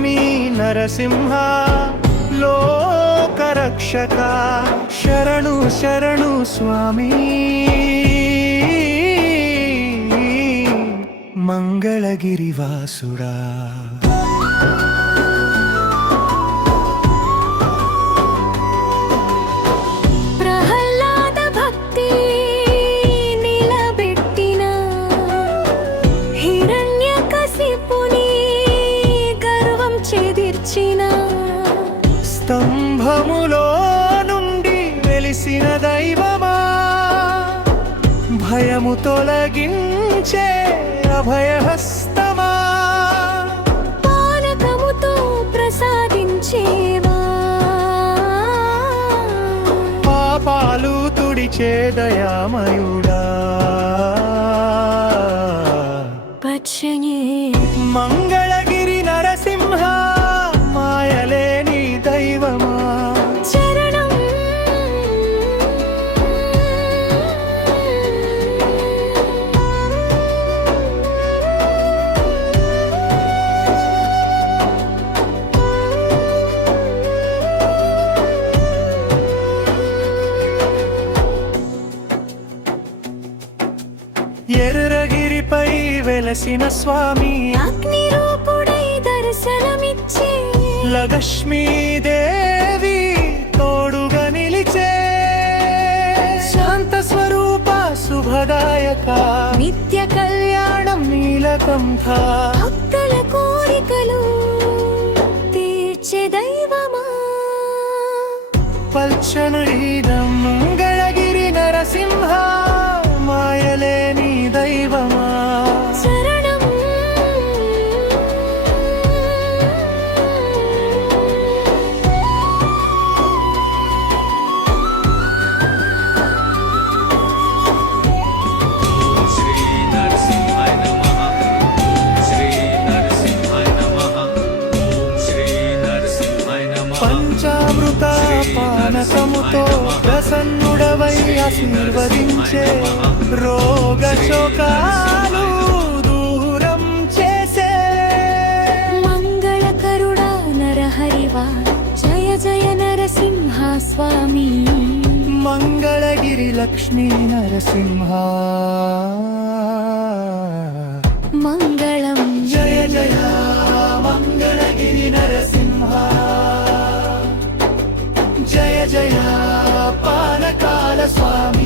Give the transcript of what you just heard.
లక్ష్మీ నరసింహ లోకరక్షక. శరణు శరణు స్వామి. మంగళగిరివాసుడా స్తంభములో నుండి వెలిసిన దైవమా? భయము తొలగించే అభయహస్తమా? పానకముతో ప్రసాదించేవా? పాపాలు తుడిచే దయామయుడా? పచ్చయే మంగళగిరి ఎర్రగిరిపై వెలసిన స్వామి. అగ్ని రూపుడై దర్శనమిచ్చే. లక్ష్మీదేవి తోడుగా నిలిచే. శాంత స్వరూప శుభదాయక నిత్య కళ్యాణం నీలకంఠ. భక్తుల కోరికలు తీర్చే దైవమా? పల్చన ఈదం పంచామృత పానకముతో ప్రసన్నుడవై ఆశీర్వదించే రోగ శోకాలు దూరం చేసే. మంగళకరుడా నరహరివా జయ జయ నరసింహ స్వామి మంగళగిరి లక్ష్మీ నరసింహ. జయ జయ పానకాల స్వామి